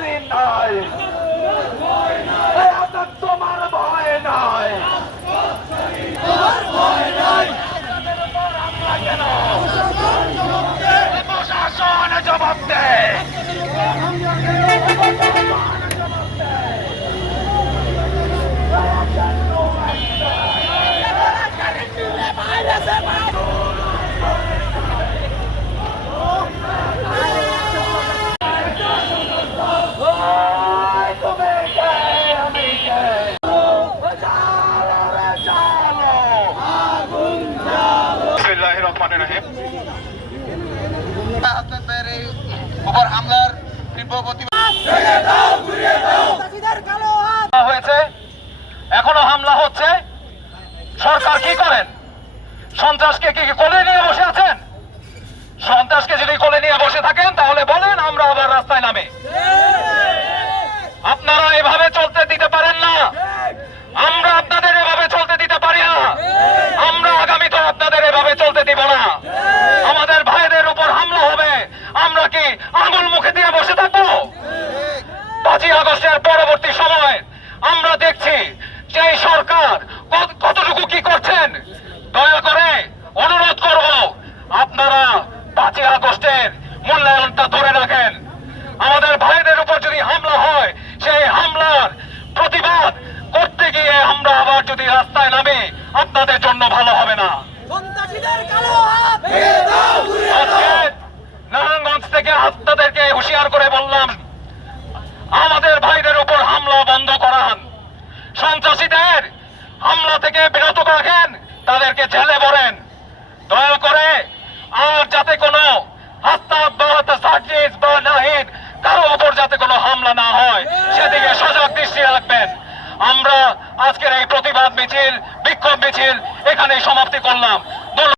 স্বাধীন নয়, তোমার ভয় নয়, প্রশাসন জবাব দেয়। হামলার তীব্র প্রতিবাদ হয়েছে, এখনো হামলা হচ্ছে। সরকার কি করেন? সন্ত্রাসকে কি কোলে নিয়ে বসে আছেন? সন্ত্রাসকে যদি কোলে নিয়ে বসে থাকেন তাহলে বলেন আমরা আবার রাস্তায় নামে। আপনারা এভাবে চলতে দিতে পারেন না, আমরা আপনাদের এভাবে চলতে দিতে পারি না। আমরা আগামীতে আপনাদের এভাবে চলতে দিব না। আমাদের ভাইদের উপর হামলা হবে, আমরা কি আঙুল মুখে দিয়ে বসে থাকবো? 5ই আগস্টের পরবর্তী সময় আমরা দেখছি যে এই সরকার কতটুকু কি করছেন। দয়া করে অনুরোধ করব, আপনারা 5ই আগস্টের মূল্যায়নটা ধরে রাখেন। আমাদের ভাইদের উপর যদি হামলা হয়, সেই হামলার প্রতিবাদ করতে গিয়ে আমরা আবার যদি রাস্তায় নামি, আপনাদের জন্য ভালো হবে না। আজকে নারায়ণগঞ্জ থেকে আপনাদেরকে হুঁশিয়ার করে বললাম, আমাদের ভাইদের উপর হামলা বন্ধ করান, সন্ত্রাসীদের হামলা থেকে বিরত রাখেন, তাদেরকে জেলে ভরেন। দয়া করে আর যাতে কোনো কারো উপর যাতে কোনো হামলা না হয় সেদিকে সজাগ দৃষ্টি রাখবেন। আমরা আজকের এই প্রতিবাদ মিছিল, বিক্ষোভ মিছিল এখানেই সমাপ্তি করলাম।